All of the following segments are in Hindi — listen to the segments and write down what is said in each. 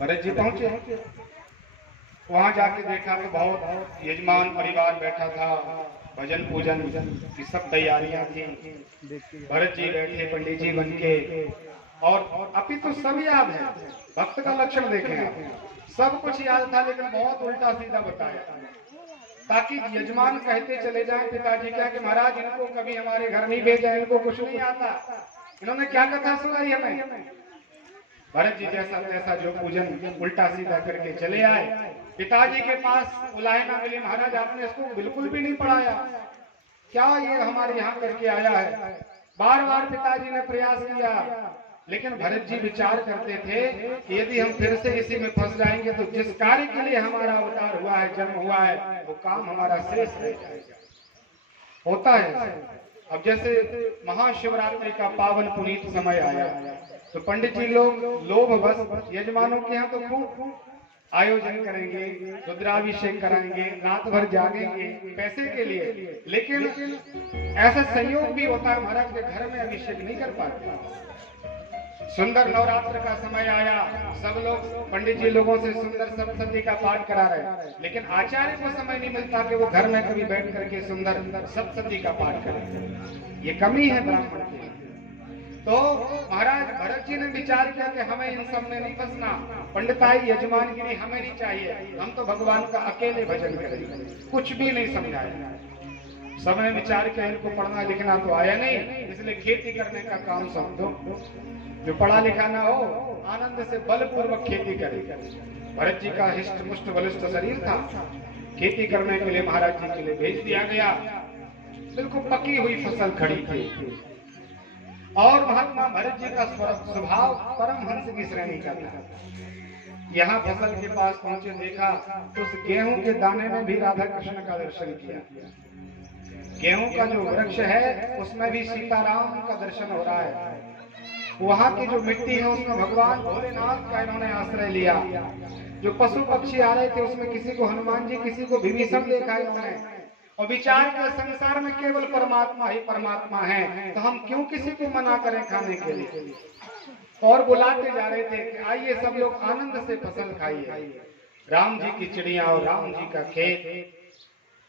भरत जी पहुंचे, वहां जाके देखा तो बहुत यजमान परिवार बैठा था, भजन पूजन की सब तैयारियां थी। भरत जी बैठे पंडित जी बन के, और अभी तो सब याद है। भक्त का लक्षण देखें आप, सब कुछ याद था लेकिन बहुत उल्टा सीधा बताया, ताकि यजमान कहते चले जाएं पिताजी क्या कि महाराज इनको कभी हमारे घर नहीं भेजा, इनको कुछ नहीं आता, इन्होंने क्या कथा सुनाई हमें। भरत जी जैसा तैसा जो पूजन उल्टा सीधा करके चले आए। पिताजी के पास बुलाए ना मिले, महाराज आपने इसको बिल्कुल भी नहीं पढ़ाया, क्या ये हमारे यहाँ करके आया है। बार बार पिताजी ने प्रयास किया, लेकिन भरत जी विचार करते थे कि यदि हम फिर से इसी में फंस जाएंगे तो जिस कार्य के लिए हमारा अवतार हुआ है, जन्म हुआ है, वो काम हमारा शेष रह जाएगा। होता है। अब जैसे महाशिवरात्रि का पावन पुनीत समय आया तो पंडित जी लोग लोभ बस यजमानों के यहाँ तो खूब आयोजन करेंगे, रुद्राभिषेक कराएंगे, रात भर जागेंगे पैसे के लिए, लेकिन ऐसा संयोग भी होता है महाराज के घर में अभिषेक नहीं कर पाते। सुंदर नवरात्र का समय आया, सब लोग पंडित जी लोगों से सुंदर सप्तशती का पाठ करा रहे, लेकिन आचार्य को समय नहीं मिलता कि वो घर में कभी बैठ करके सुंदर सप्तशती का पाठ करे। ये कमी है ब्राह्मण की। तो महाराज भरत जी ने विचार किया कि हमें इन सब में नहीं फंसना, पंडिताई यजमानगिरी हमें नहीं चाहिए, हम तो भगवान का अकेले भजन करेंगे। कुछ भी नहीं समझाया, सबने विचार किया इनको पढ़ना लिखना तो आया नहीं, इसलिए खेती करने का काम सौंप दो, जो पढ़ा लिखा ना हो आनंद से बलपूर्वक खेती करे। भरत जी का हिष्ट मुष्ट बलिष्ठ शरीर था, खेती करने के लिए महाराज जी के लिए भेज दिया गया। बिल्कुल पकी हुई फसल खड़ी थी, और महात्मा भरत जी का स्वभाव परमहंस की श्रेणी का था। यहाँ फसल के पास पहुंचे, देखा तो उस गेहूं के दाने में भी राधा कृष्ण का दर्शन किया। गेहूं का जो वृक्ष है उसमें भी सीताराम का दर्शन हो रहा है। वहां की जो मिट्टी है उसमें भगवान भोलेनाथ का इन्होंने आश्रय लिया। जो पशु पक्षी आ रहे थे उसमें किसी को हनुमान जी, किसी को विभीषण देखा इन्होंने, और विचार के संसार में केवल परमात्मा ही परमात्मा है, तो हम क्यों किसी को मना करें खाने के लिए। और बुलाते जा रहे थे कि आइए सब लोग आनंद से फसल खाइए, राम जी की चिड़िया और राम जी का खेत,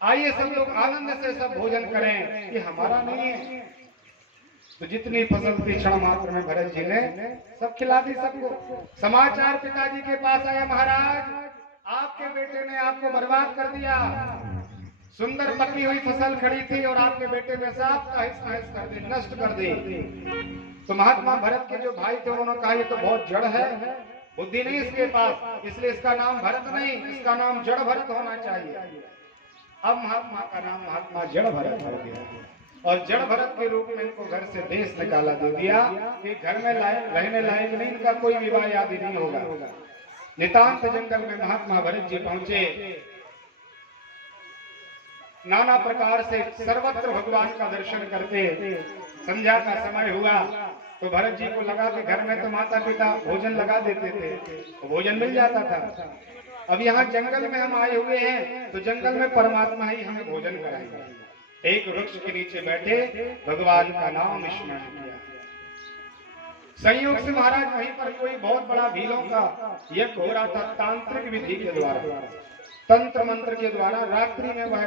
आइए सब लोग आनंद से सब भोजन करें, ये हमारा नहीं है। तो जितनी फसल थी क्षण मात्र में भरत जी ने सब खिला दी सबको। समाचार पिताजी के पास आया, महाराज आपके बेटे ने आपको बर्बाद कर दिया, सुंदर पकी हुई फसल खड़ी थी और आपके बेटे ने सब तहस कर दी, नष्ट कर दी। तो महात्मा भरत के जो भाई थे उन्होंने कहा ये तो बहुत जड़ है, बुद्धि नहीं इसके पास, इसलिए इसका नाम भरत नहीं, इसका नाम जड़ भरत होना चाहिए। अब महात्मा का नाम महात्मा जड़ भरत हो गया, और जड़ भरत के रूप में इनको घर से देश निकाला दे दिया कि घर में रहने लायक नहीं, इनका कोई विवाह आदि नहीं होगा। नितांत जंगल में महात्मा भरत जी पहुंचे, नाना प्रकार से सर्वत्र भगवान का दर्शन करते। संध्या का समय हुआ तो भरत जी को लगा कि घर में तो माता पिता भोजन लगा देते थे, तो भोजन मिल जाता था। अब यहाँ जंगल में हम आए हुए हैं तो जंगल में परमात्मा ही हमें भोजन कराएंगे। एक वृक्ष के नीचे बैठे भगवान का नाम स्मरण किया। संयोग से महाराज वहीं पर कोई बहुत बड़ा भीलों का यज्ञ हो रहा था, तांत्रिक विधि के द्वारा, तंत्र मंत्र के द्वारा। रात्रि में वह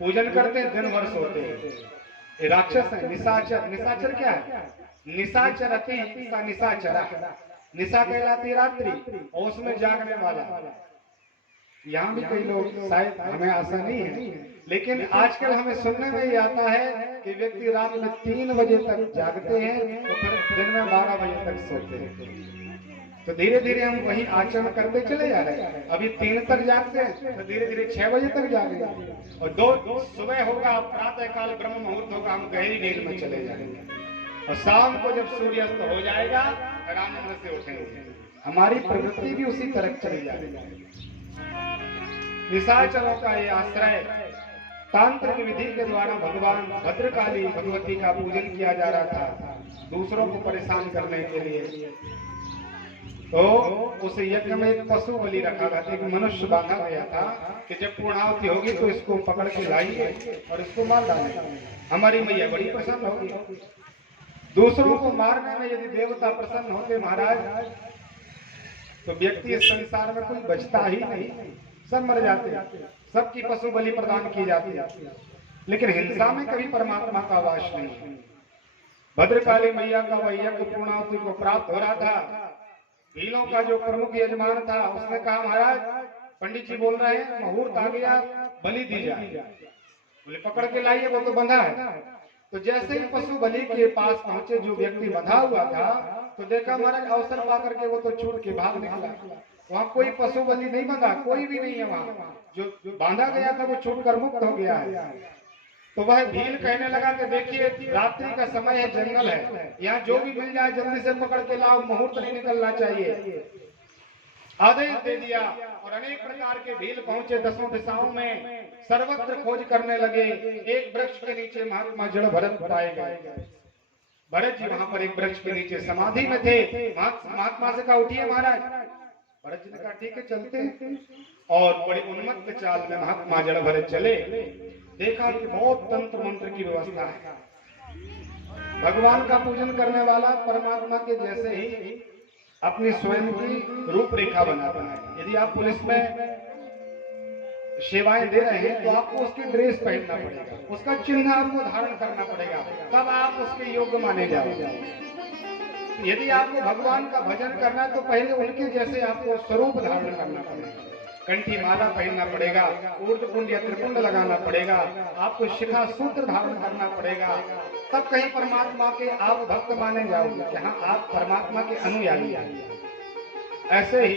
पूजन करते, दिन भर सोते। ये राक्षस है, निशाचर। निशाचर क्या है? निशाचरति का निशाचरा, निशा कहलाती रात्रि और उसमें जागने वाला। यहाँ भी कई लोग, शायद हमें आशा नहीं है, लेकिन आजकल हमें सुनने में ही आता है कि व्यक्ति रात में 3 बजे तक जागते हैं तो फिर दिन में 12 बजे तक सोते हैं। तो धीरे धीरे हम वही आचरण करते चले जा रहे हैं। अभी 3 तक जागते हैं तो धीरे धीरे 6 बजे तक जागेंगे, और 2 सुबह होगा, प्रातः काल ब्रह्म मुहूर्त होगा, हम गहरी नींद में चले जाएंगे, और शाम को जब सूर्यास्त हो जाएगा फिर आनंद से उठेंगे। हमारी प्रवृत्ति भी उसी तरह चली जाएगी। निशाचरों का ये आश्रय, तांत्रिक विधि के द्वारा भगवान भद्रकाली भगवती का पूजन किया जा रहा था दूसरों को परेशान करने के लिए। तो उस यज्ञ में एक पशु बलि रखा गया था, एक मनुष्य बांधा गया था कि जब पूर्णाहुति होगी तो इसको पकड़ के लाइए और इसको मार डालेंगे, हमारी मैया बड़ी प्रसन्न होगी। दूसरों को मारने में यदि देवता प्रसन्न होते महाराज तो व्यक्ति इस संसार में कोई बचता ही नहीं, सब मर जाते हैं, सबकी पशु बलि प्रदान की जाती है, लेकिन हिंसा में कभी परमात्मा का वास नहीं। भद्रकाली मैया का वह यज्ञ पूर्णाहुति को प्राप्त हो रहा था। भीलों का जो प्रमुख यजमान था उसने कहा, महाराज पंडित जी बोल रहे हैं मुहूर्त आ गया, बलि दी जाए। बोले पकड़ के लाइए, वो तो बंधा है। तो जैसे ही पशु बलि के पास पहुंचे, जो व्यक्ति बंधा हुआ था, तो देखा महाराज अवसर पा करके वो तो छूट के भाग निकला। वहाँ कोई पशु बलि नहीं बंधा, कोई भी नहीं है वहाँ। जो बांधा गया था वो छूट कर मुक्त हो गया है। तो वह भील कहने लगा कि देखिए रात्रि का समय है, जंगल है, यहाँ जो भी मिल जाए जल्दी से पकड़ के लाओ, मुहूर्त नहीं निकलना चाहिए। आदेश दे दिया और अनेक प्रकार के भील पहुंचे दसों दिशाओं में, सर्वत्र खोज करने लगे। एक वृक्ष के नीचे महात्मा जड़ भरत पाए गए। भरत जी वहां पर एक वृक्ष के नीचे समाधि में थे। महात्मा से कहा उठिए महाराज। भरत जी ने कहा ठीक है चलते हैं। और बड़ी उन्मत्त चाल में महात्मा जड़ भरत चले। देखा कि बहुत तंत्र मंत्र की व्यवस्था है। भगवान का पूजन करने वाला परमात्मा के जैसे ही अपनी स्वयं की रूपरेखा बनाता है। यदि आप पुलिस में सेवाएं दे रहे हैं तो आपको उसकी ड्रेस पहनना पड़ेगा, उसका चिन्ह आपको धारण करना पड़ेगा, तब आप उसके योग्य माने जाओगे। यदि आपको भगवान का भजन करना है तो पहले उनके जैसे आपको स्वरूप धारण करना पड़ेगा। कंठी माला पहनना पड़ेगा, ऊर्ध्वपुंड या त्रिपुंड लगाना पड़ेगा, आपको शिखा सूत्र धारण करना पड़ेगा, तब कहीं परमात्मा के आप भक्त माने जाओगे कि हाँ आप परमात्मा के अनुयायी। ऐसे ही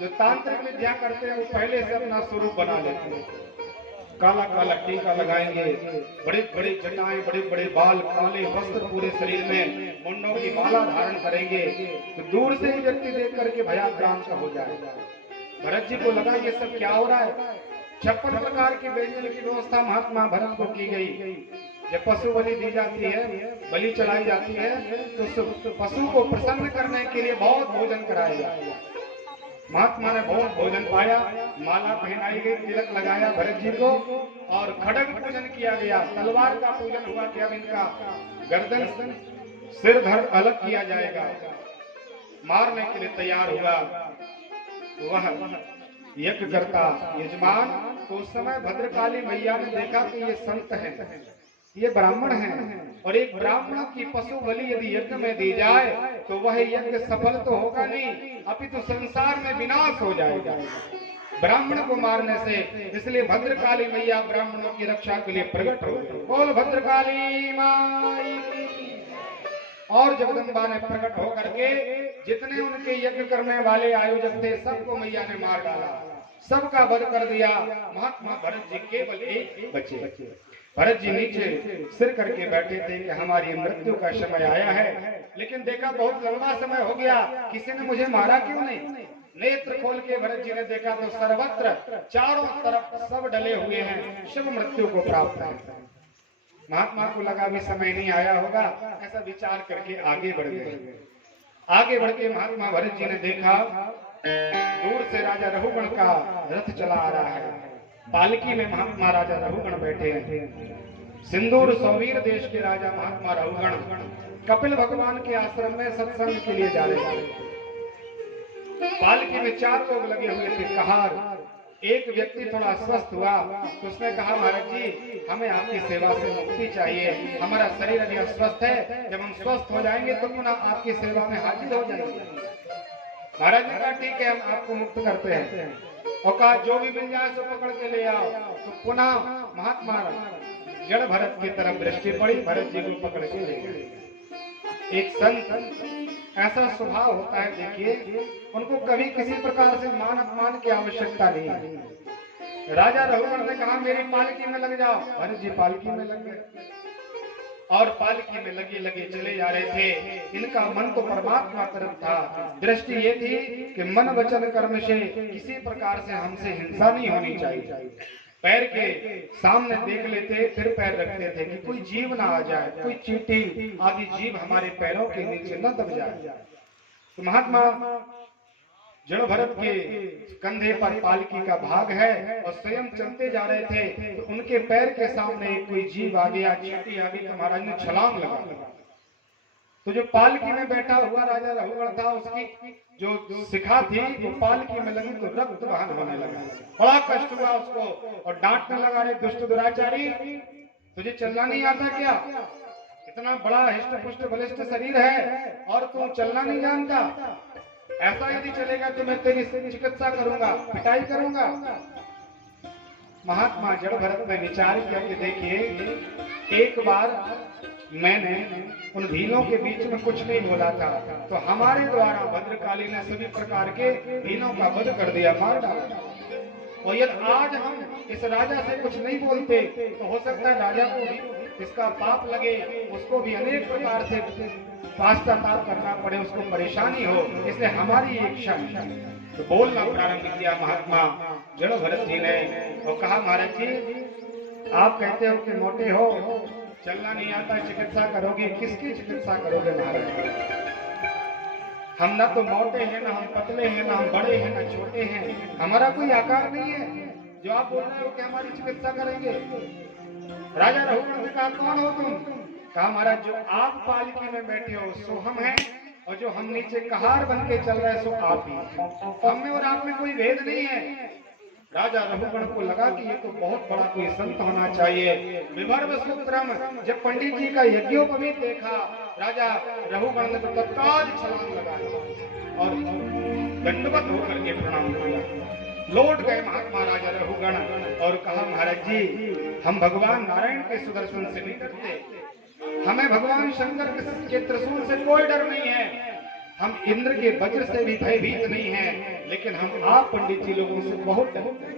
जो तांत्रिक विद्या करते हैं वो पहले से अपना स्वरूप बना लेते हैं। काला काला टीका लगाएंगे, बड़े बड़े जटाएं, बड़े बड़े बाल, काले वस्त्र पूरे शरीर में, मुंडों की माला धारण करेंगे। तो दूर से ही व्यक्ति देख करके भयाक्रांत हो जाएगा। भरत जी को लगा ये सब क्या हो रहा है। 56 प्रकार के व्यंजन की व्यवस्था महात्मा भरत को की गई। जब पशु बलि दी जाती है, बलि चलाई जाती है, तो पशु को प्रसन्न करने के लिए बहुत भोजन कराया जाता है। महात्मा ने बहुत भोजन पाया, माला पहनाई गई, तिलक लगाया भरत जी को, और खड्ग पूजन किया गया। तलवार का पूजन हुआ कि अब इनका गर्दन सिर धड़ अलग किया जाएगा। मारने के लिए तैयार हुआ वह यज्ञ करता यजमान। तो उस समय भद्रकाली मैया ने देखा कि ये संत हैं, ये ब्राह्मण हैं, और एक ब्राह्मण की पशु बलि यदि यज्ञ में दी जाए तो वह यज्ञ सफल तो होगा नहीं, अपितु संसार में विनाश हो जाएगा ब्राह्मण को मारने से। इसलिए भद्रकाली मैया ब्राह्मणों की रक्षा के लिए प्रकट हो गई। बोल भद्रकाली माई। और जगदम्बा ने प्रकट होकर के जितने उनके यज्ञ करने वाले आयोजक थे सबको मैया ने मार डाला, सबका वध कर दिया। महात्मा भरत जी केवल एक बचे। भरत जी नीचे सिर करके बैठे थे कि हमारी मृत्यु का समय आया है, लेकिन देखा बहुत लंबा समय हो गया, किसी ने मुझे मारा क्यों नहीं। नेत्र खोल के भरत जी ने देखा तो सर्वत्र चारों तरफ सब डले हुए हैं, शिव मृत्यु को प्राप्त है। महात्मा को लगा भी समय नहीं आया होगा, ऐसा विचार करके आगे बढ़ गए। आगे बढ़ के महात्मा भरत जी ने देखा दूर से राजा रघुगण का रथ चला आ रहा है। पालकी में महात्मा राजा रघुगण बैठे हैं। सिंदूर सौवीर देश के राजा महात्मा रघुगण कपिल भगवान के आश्रम में सत्संग के लिए जा रहे थे। पालकी में 4 लोग लगे हुए थे। कहार एक व्यक्ति थोड़ा अस्वस्थ हुआ तो उसने कहा महाराज जी हमें आपकी सेवा से मुक्ति चाहिए, हमारा शरीर अभी अस्वस्थ है, जब हम स्वस्थ हो जाएंगे तो पुनः आपकी सेवा में हाजिर हो जाएंगे। महाराज ने कहा ठीक है हम आपको मुक्त करते हैं, और कहा जो भी मिल जाए सो पकड़ के ले आओ। तो पुनः महात्मा जड़ भरत की तरफ दृष्टि पड़ी, भरत जी को पकड़ के ले गए। एक संत ऐसा स्वभाव होता है, देखिए उनको कभी किसी प्रकार से मान अपमान की आवश्यकता नहीं है। राजा रघुगण ने कहा मेरी पालकी में लग जाओ। भरत जी पालकी में लग गए और पालकी में लगे लगे चले जा रहे थे। इनका मन तो परमात्मा तरफ था। दृष्टि ये थी कि मन वचन कर्म से किसी प्रकार से हमसे हिंसा नहीं होनी चाहिए। पैर के सामने देख लेते फिर पैर रखते थे कि कोई जीव ना आ जाए, कोई चींटी आदि जीव हमारे पैरों के नीचे न दब जाए। तो महात्मा जड़ भरत के कंधे पर पालकी का भाग है और स्वयं चलते जा रहे थे, तो उनके पैर के सामने कोई जीव आ गया, चींटी आ गई, तो महाराज ने छलांग लगा। तो जो पालकी में बैठा हुआ राजा रघुगण था, उसकी जो शिखा थी वो पालकी में लगी तो रक्त बहन होने लगा। बड़ा कष्ट हुआ उसको और डांटने लगा, रे दुष्ट दुराचारी, तुझे चलना नहीं आता क्या? इतना बड़ा हिष्ट पुष्ट बलिष्ठ शरीर है और तू चलना नहीं जानता? ऐसा यदि चलेगा तो मैं तेरी चिकित्सा करूंगा, पिटाई करूंगा। महात्मा जड़ भरत ने विचार किया कि देखिए, एक बार मैंने उन भीलों के बीच में कुछ नहीं बोला था, तो हमारे द्वारा भद्रकाली ने सभी प्रकार के भीलों का वध कर दिया, मार डाला। और यदि आज हम इस राजा से कुछ नहीं बोलते तो हो सकता है राजा को भी इसका पाप लगे, उसको भी अनेक प्रकार से पश्चाताप करना पड़े, उसको परेशानी हो, इसलिए हमारी इच्छा तो बोलना प्रारंभ किया महात्मा जड़ भरत जी ने। और कहा, महाराज जी आप कहते हो कि मोटे हो, चलना नहीं आता, चिकित्सा करोगे, किसकी चिकित्सा करोगे महाराज? हम ना तो मोटे हैं, ना हम पतले हैं, ना हम बड़े हैं, ना छोटे हैं, हमारा कोई आकार नहीं है जो आप बोल रहे हो कि हमारी चिकित्सा करेंगे। राजा रघुगण ने कहा, कौन हो तुम? कहा, महाराज जो आप पालकी में बैठे हो सो हम हैं, और जो हम नीचे कहार बन के चल रहे सो आप ही। हम में और आप में कोई भेद नहीं है। राजा रघुगण को लगा कि ये तो बहुत बड़ा कोई संत होना चाहिए। विभर्व सूत्रम, जब पंडित जी का यज्ञोपवीत देखा राजा रघुगण ने तो तत्काल छलांग लगाया और दंडवत होकर के प्रणाम किया। लौट गए महात्मा राजा रघुगण और कहा, महाराज जी हम भगवान नारायण के सुदर्शन से नहीं डरते, हमें भगवान शंकर के त्रिशूल से कोई डर नहीं है, हम इंद्र के वज्र से भी भयभीत नहीं हैं, लेकिन हम आप पंडित जी लोगों से बहुत डरते हैं।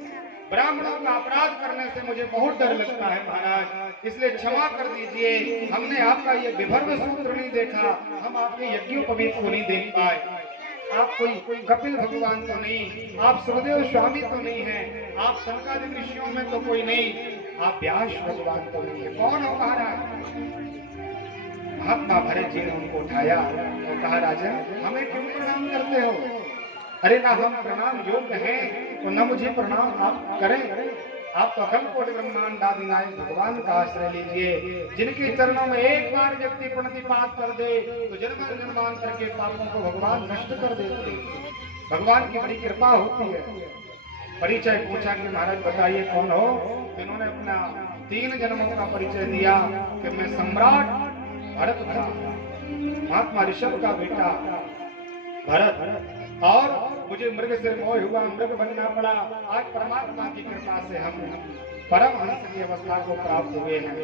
ब्राह्मणों का अपराध करने से मुझे बहुत डर लगता है महाराज, इसलिए क्षमा कर दीजिए। हमने आपका ये विभर्व सूत्र नहीं देखा, हम आपके यज्ञोपवीत को नहीं देख पाए। आप कोई कपिल भगवान तो नहीं, आप सुखदेव स्वामी तो नहीं है, आप शंकरादि ऋषियों में तो कोई नहीं, आप व्यास भगवान तो नहीं है, कौन हो महाराज? महात्मा भरत जी ने उनको उठाया और कहा, राजा हमें क्यों प्रणाम करते हो? अरे ना हम प्रणाम योग्य हैं तो न मुझे प्रणाम आप करें। आप तो अखंड कोटि ब्रह्मांड आदिनायक भगवान का आश्रय लीजिए, जिनके चरणों में एक बार व्यक्ति प्रणतिपात कर दे तो जन्म जन्मांतर के पापों को भगवान नष्ट कर देते। भगवान की बड़ी कृपा होती है। परिचय पूछा कि महाराज बताइए कौन हो? इन्होंने अपना 3 जन्मों का परिचय दिया कि मैं सम्राट भरत था, महात्मा ऋषभ का बेटा भरत, और मुझे मृग से मोह हुआ, मृग बनना पड़ा। आज परमात्मा की कृपा से हम परमहंस की अवस्था को प्राप्त हुए हैं।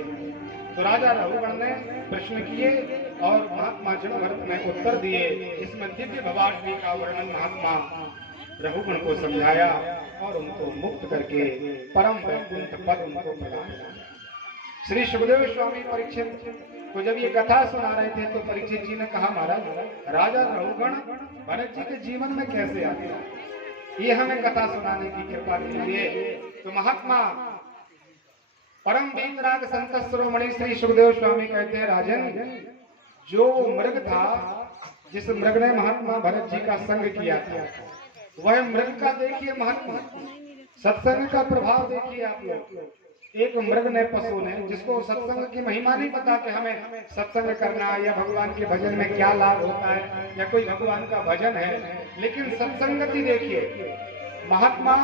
तो राजा रघुगण ने प्रश्न किए और महात्मा जड़ भरत ने उत्तर दिए। इसमें दिव्य भवाष्णी का वर्णन महात्मा रघुगण को समझाया और उनको मुक्त करके परम वैकुंठ पद उनको प्रदान किया। श्री सुखदेव स्वामी परीक्षित तो जब ये कथा सुना रहे थे तो परीक्षित जी ने कहा, महाराज राजा रघुगण भरत जी के जीवन में कैसे आ गया? ये हमें कथा सुनाने की कृपा कीजिए। तो महात्मा परम वीतराग संत शिरोमणि श्री सुखदेव स्वामी कहते हैं, राजन जो मृग था, जिस मृग ने महात्मा भरत जी का संग किया था, वह मृग का देखिए महात्मा सत्संग का प्रभाव देखिए आप लोग। एक मृग ने, पशु ने, जिसको सत्संग की महिमा नहीं पता कि हमें सत्संग करना या भगवान के भजन में क्या लाभ होता है या कोई भगवान का भजन है, लेकिन सत्संगति देखिए महात्मा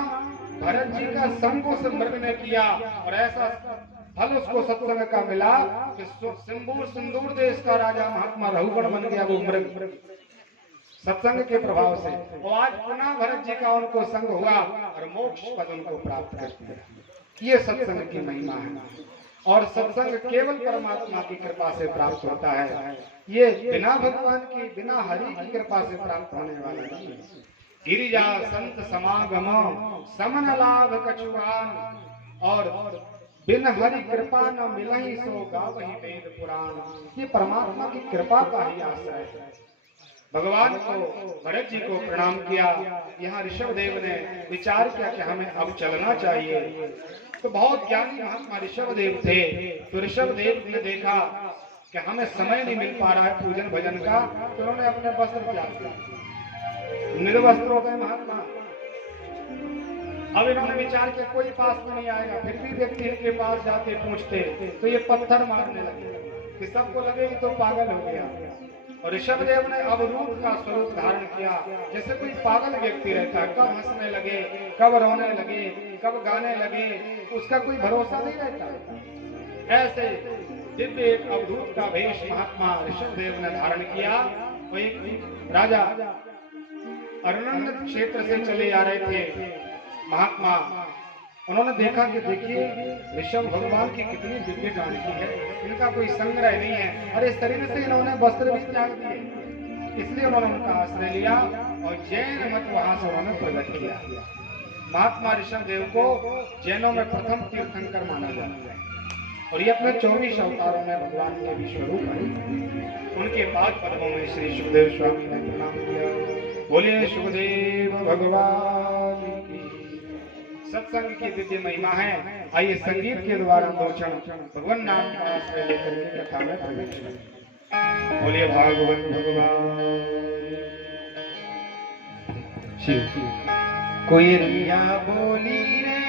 भरत जी का संग उस मृग ने किया और ऐसा फल उसको सत्संग का मिला कि सिंदूर देश का राजा महात्मा रघुगण बन गया वो मृग सत्संग के प्रभाव से। और आज पुनः भरत जी का उनको संग हुआ और मोक्ष पद उनको प्राप्त कर दिया। ये सत्संग की महिमा है और सत्संग केवल परमात्मा की कृपा से प्राप्त होता है। ये बिना भगवान की, बिना हरि की कृपा से प्राप्त होने वाला नहीं है। गिरिजा संत समागम समन लाभ कछुआन, और बिन हरि कृपा न मिलहि सो गावहि वेद पुराण। ये परमात्मा की कृपा का ही आश्रय है। भगवान को, भरत जी को प्रणाम किया। यहाँ ऋषभ देव ने विचार किया कि हमें अब चलना चाहिए। तो बहुत ज्ञानी महात्मा ऋषभ देव थे। तो ऋषभ देव ने देखा कि हमें समय नहीं मिल पा रहा है पूजन भजन का, तो उन्होंने अपने वस्त्र त्याग दिया, निर्वस्त्र हो गए महात्मा। अब इन्होंने विचार किया कोई पास में नहीं आएगा, फिर भी व्यक्ति इनके पास जाते पूछते तो ये पत्थर मारने लगे कि सबको लगे तो पागल हो गया। और ऋषभदेव ने अब रूप का स्वरूप धारण किया। जैसे कोई पागल व्यक्ति रहता है, कब हंसने लगे, कब रोने लगे, कब गाने लगे, उसका कोई भरोसा नहीं रहता। ऐसे दिव्य एक अवधूत का वेश महात्मा ऋषभदेव ने धारण किया। वो एक राजा अरण्य क्षेत्र से चले आ रहे थे महात्मा। उन्होंने देखा कि देखिए ऋषभ भगवान की कितनी दिव्य क्रांति है, इनका कोई संग्रह नहीं है। अरे शरीर से इन्होंने वस्त्र भी त्याग दिए, इसलिए उन्होंने उनका आश्रय लिया और जैन मत वहां से उन्होंने प्रकट किया। महात्मा ऋषभदेव को जैनों में प्रथम तीर्थंकर माना जाता है और ये अपने 24 अवतारों में भगवान के विश्वरूप है। उनके पाद पद्मों में श्री सुखदेव स्वामी ने प्रणाम किया। बोलिए सुखदेव भगवान की। सत्संग की दिव्य महिमा है। आइए संगीत के द्वारा दो क्षण भगवान नाम का आश्रय लेकर के कथा में प्रवेश करें। बोलिए भागवत भगवान शिव। कोई रिया बोली रे